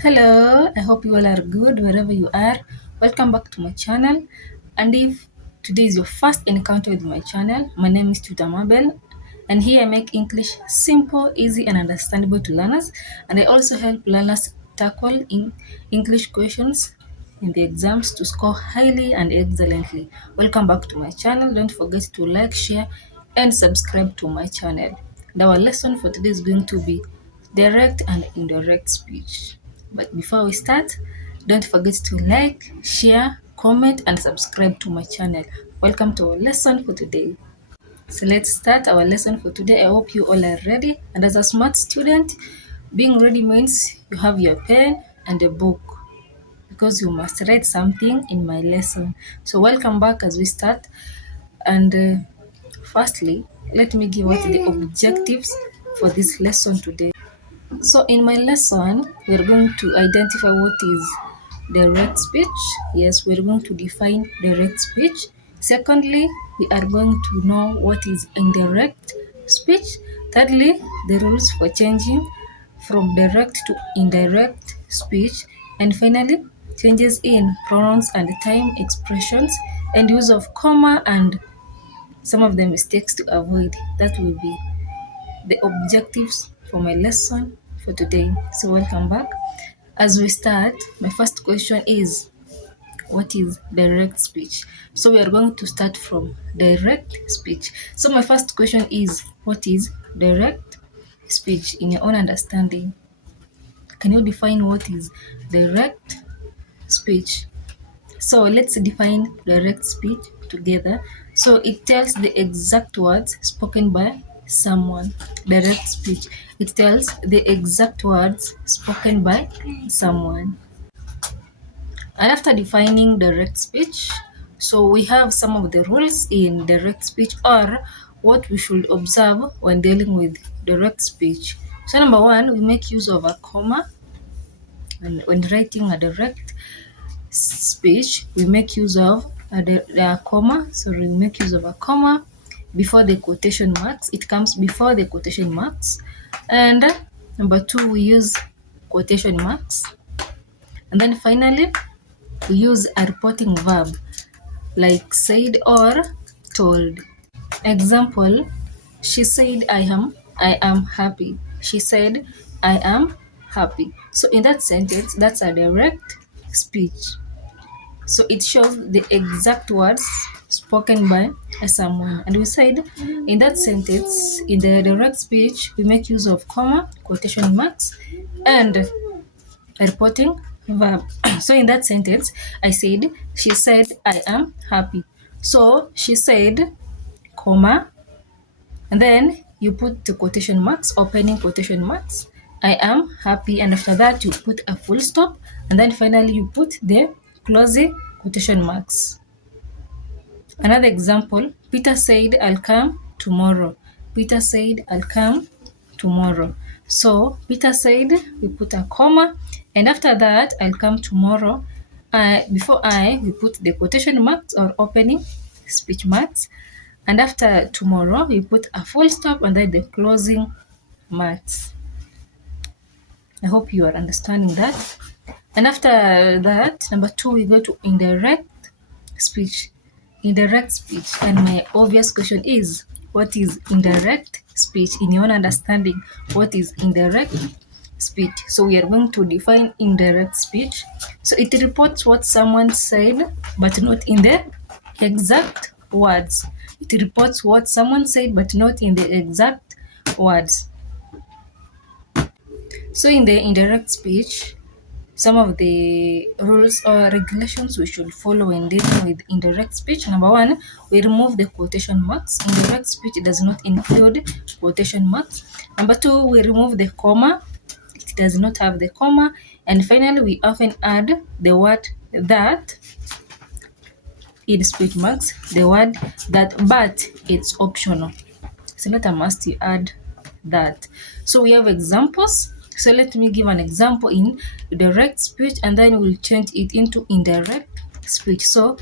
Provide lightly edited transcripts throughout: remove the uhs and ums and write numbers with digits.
Hello, I hope you all are good wherever you are. Welcome back to my channel. And if today is your first encounter with my channel, my name is Tuta Mabel, and here I make English simple, easy, and understandable to learners. And I also help learners tackle in English questions in the exams to score highly and excellently. Welcome back to my channel. Don't forget to like, share, and subscribe to my channel. And our lesson for today is going to be direct and indirect speech. But before we start, don't forget to like, share, comment, and subscribe to my channel. Welcome to our lesson for today. So let's start our lesson for today. I hope you all are ready. And as a smart student, being ready means you have your pen and a book because you must write something in my lesson. So welcome back as we start. And firstly, let me give out the objectives for this lesson today. So in my lesson, we're going to identify what is direct speech. Yes, we're going to define direct speech. Secondly, we are going to know what is indirect speech. Thirdly, the rules for changing from direct to indirect speech. And finally, changes in pronouns and time expressions and use of comma and some of the mistakes to avoid. That will be the objectives for my lesson for today. So, welcome back. As we start, my first question is what is direct speech? So, we are going to start from direct speech. So, my first question is what is direct speech in your own understanding? Can you define what is direct speech? So let's define direct speech together. So it tells the exact words spoken by someone. Direct speech. It tells the exact words spoken by someone. And after defining direct speech, so we have some of the rules in direct speech or what we should observe when dealing with direct speech. So number one, we make use of a comma when writing a direct speech, we make use of a comma. Sorry, we make use of a comma before the quotation marks. It comes before the quotation marks. And number two, we use quotation marks. And then finally, we use a reporting verb like said or told. Example, she said, I am happy. She said, I am happy. So in that sentence, that's a direct speech. So it shows the exact words spoken by someone. And we said in that sentence, in the direct speech, we make use of comma, quotation marks, and a reporting verb. So in that sentence, I said, she said, I am happy. So she said, comma, and then you put the quotation marks, opening quotation marks. I am happy, and after that you put a full stop, and then finally you put the closing quotation marks. Another example, Peter said, I'll come tomorrow. Peter said, I'll come tomorrow. So Peter said, we put a comma, and after that, I'll come tomorrow. Before we put the quotation marks or opening speech marks. And after tomorrow, we put a full stop and then the closing marks. I hope you are understanding that. And after that, number two, we go to indirect speech. Indirect speech. And my obvious question is, what is indirect speech? In your own understanding, what is indirect speech? So we are going to define indirect speech. So it reports what someone said, but not in the exact words. It reports what someone said, but not in the exact words. So in the indirect speech, some of the rules or regulations we should follow when dealing with indirect speech. Number one, we remove the quotation marks. Indirect speech does not include quotation marks. Number two, we remove the comma. It does not have the comma. And finally, we often add the word that in speech marks, the word that, but it's optional. It's not a must you add that. So we have examples. So let me give an example in direct speech and then we'll change it into indirect speech. So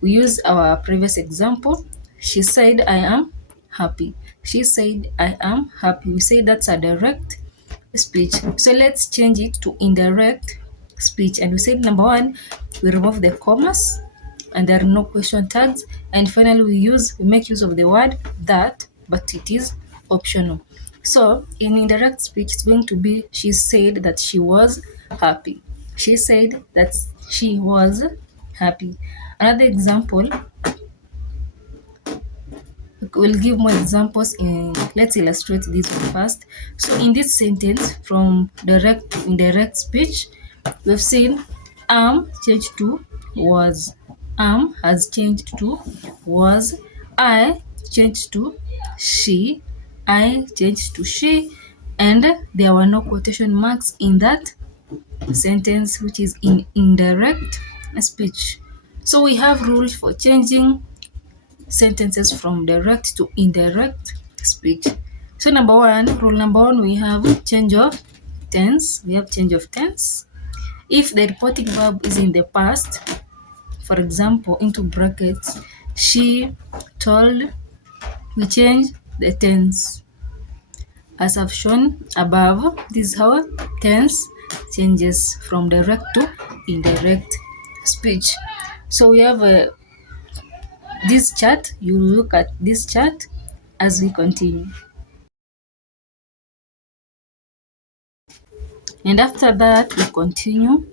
we use our previous example. She said, I am happy. She said, I am happy. We say that's a direct speech. So let's change it to indirect speech. And we said number one, we remove the commas and there are no question tags. And finally, we make use of the word that, but it is optional. So in indirect speech, it's going to be she said that she was happy. She said that she was happy. Another example, we'll give more examples in, let's illustrate this one first. So in this sentence from direct to indirect speech, we've seen am changed to was, am has changed to was, I changed to she, I changed to she, and there were no quotation marks in that sentence, which is in indirect speech. So we have rules for changing sentences from direct to indirect speech. So rule number one, we have change of tense. We have change of tense. If the reporting verb is in the past, for example, into brackets, she told, we change the tense. As I've shown above, this is how tense changes from direct to indirect speech. So we have this chart. You look at this chart as we continue. And after that, we continue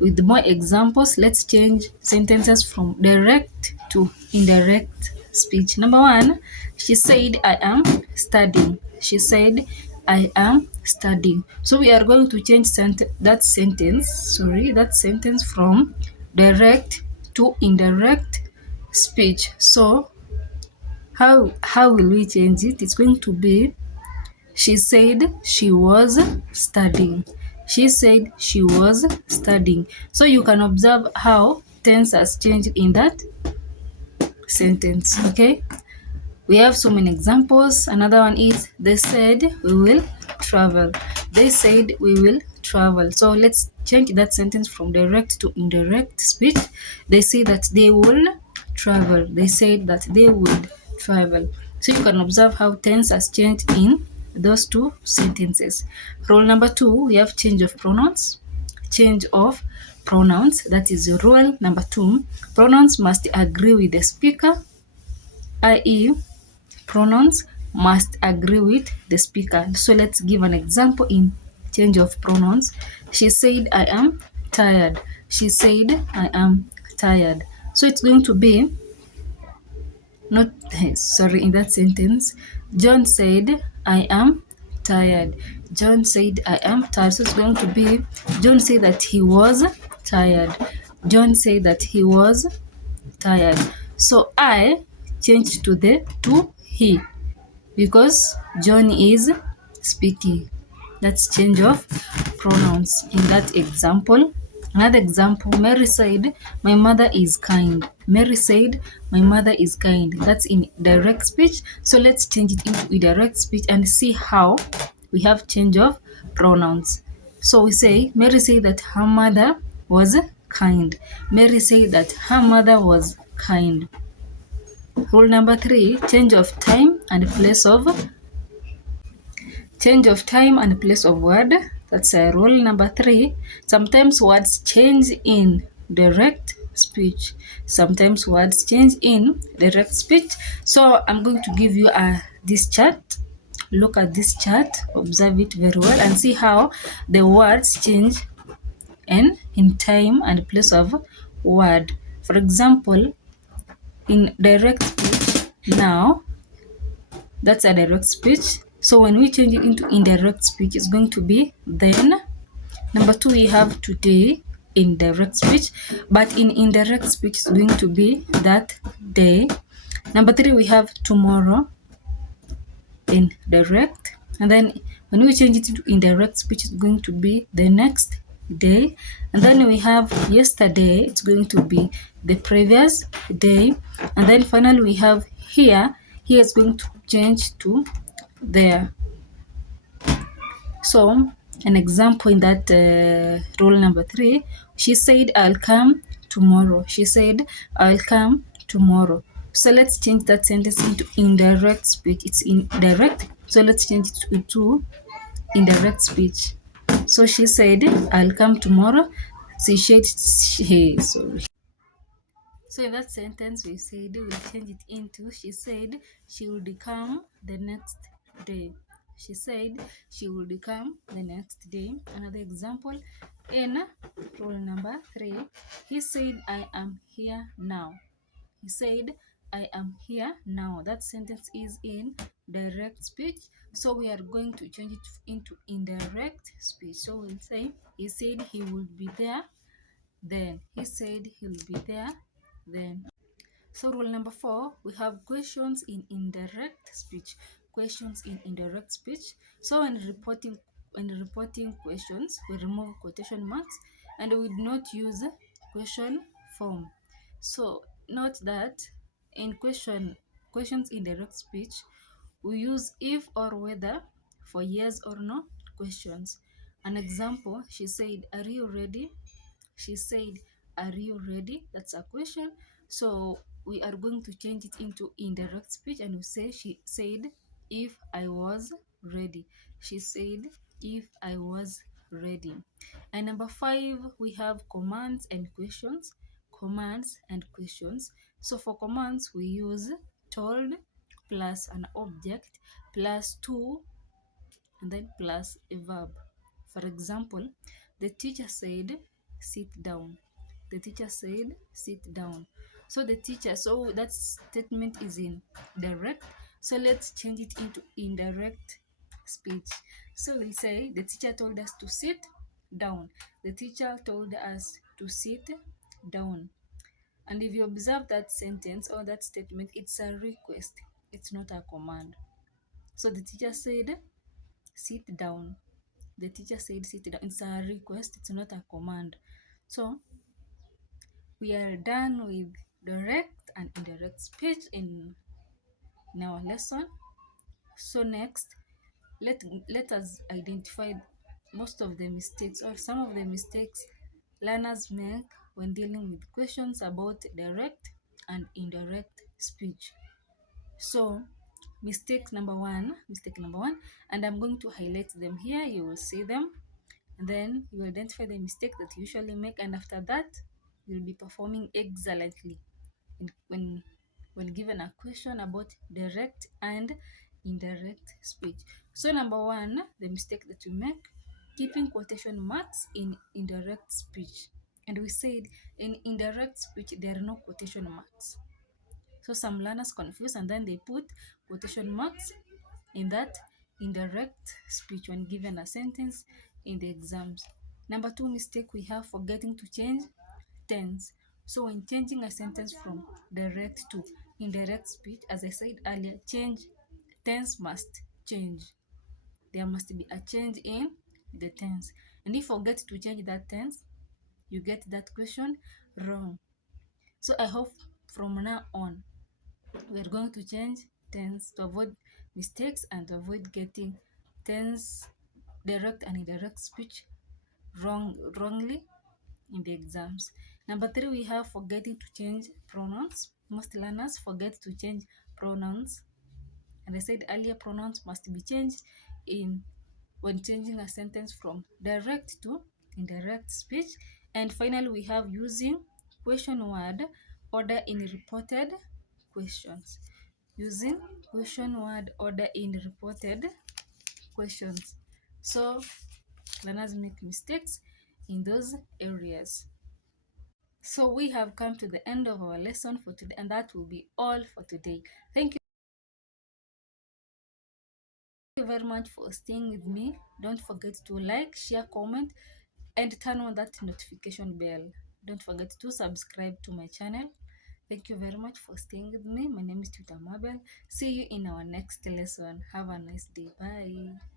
with more examples. Let's change sentences from direct to indirect speech. Number one, she said, I am studying. She said, I am studying. So we are going to change that sentence from direct to indirect speech. So how will we change it? It's going to be she said she was studying. She said she was studying. So you can observe how tense has changed in that sentence. Okay. We have so many examples. Another one is they said we will travel. They said we will travel. So let's change that sentence from direct to indirect speech. They say that they will travel. They said that they would travel. So you can observe how tense has changed in those two sentences. Rule number two, we have change of pronouns. Change of pronouns. That is rule number two. Pronouns must agree with the speaker, i.e., pronouns must agree with the speaker. So let's give an example in change of pronouns. She said, I am tired. She said, I am tired. So it's going to be not, sorry, in that sentence, John said, I am tired. John said, I am tired. So it's going to be, John said that he was tired. John said that he was tired. So I changed to he because John is speaking. That's change of pronouns in that example. Another example, Mary said, my mother is kind. Mary said, my mother is kind. That's in direct speech. So let's change it into indirect speech and see how we have change of pronouns. So we say, Mary said that her mother was kind. Mary said that her mother was kind. Rule number three, change of time and place of word. That's rule number three. Sometimes words change in direct speech. Sometimes words change in direct speech. So I'm going to give you this chart. Look at this chart, observe it very well, and see how the words change in time and place of word. For example, in direct speech, now that's a direct speech. So when we change it into indirect speech, it's going to be then. Number two, we have today in direct speech, but in indirect speech, it's going to be that day. Number three, we have tomorrow in direct, and then when we change it into indirect speech, it's going to be the next day. And then we have yesterday, it's going to be the previous day. And then finally we have here is going to change to there. So an example in that rule number three, she said I'll come tomorrow. She said I'll come tomorrow. So let's change that sentence into indirect speech. It's indirect, so let's change it to indirect speech. So she said, I'll come tomorrow. Sorry. So in that sentence, we said we'll change it into she said she would come the next day. She said she would come the next day. Another example in rule number 3, he said, I am here now. He said, I am here now. That sentence is in direct speech. So we are going to change it into indirect speech. So we'll say, he said he would be there then. He said he'll be there then. So rule number 4, we have questions in indirect speech. Questions in indirect speech. So when reporting questions, we remove quotation marks and we would not use question form. So note that in questions in direct speech, we use if or whether for yes or no questions. An example, she said, are you ready? She said, are you ready? That's a question. So we are going to change it into indirect speech and we say, she said, if I was ready. She said, if I was ready. And number 5, we have commands and questions. Commands and questions. So for commands, we use told plus an object plus to and then plus a verb. For example, the teacher said, sit down. The teacher said, sit down. So that statement is in direct. So let's change it into indirect speech. So we'll say, the teacher told us to sit down. The teacher told us to sit down. And if you observe that sentence or that statement, it's a request, it's not a command. So the teacher said, sit down. The teacher said sit down. It's a request, it's not a command. So we are done with direct and indirect speech in our lesson. So next, let us identify most of the mistakes or some of the mistakes learners make when dealing with questions about direct and indirect speech. So mistake number one, and I'm going to highlight them here. You will see them, and then you identify the mistake that you usually make, and after that you'll be performing excellently when when given a question about direct and indirect speech. So number 1, the mistake that we make, keeping quotation marks in indirect speech. And we said in indirect speech there are no quotation marks. So some learners confuse and then they put quotation marks in that indirect speech when given a sentence in the exams. Number 2 mistake we have, forgetting to change tense. So when changing a sentence from direct to indirect speech, as I said earlier, tense must change. There must be a change in the tense. And if you forget to change that tense, you get that question wrong. So I hope from now on we are going to change tense to avoid mistakes and to avoid getting tense, direct and indirect speech wrongly in the exams. Number 3, we have forgetting to change pronouns. Most learners forget to change pronouns. And I said earlier, pronouns must be changed in when changing a sentence from direct to indirect speech. And finally, we have using question word order in reported questions. Using question word order in reported questions. So learners make mistakes in those areas. So we have come to the end of our lesson for today, and that will be all for today. Thank you very much for staying with me. Don't forget to like, share, comment, and turn on that notification bell. Don't forget to subscribe to my channel. Thank you very much for staying with me. My name is Tuta Mabel. See you in our next lesson. Have a nice day. Bye.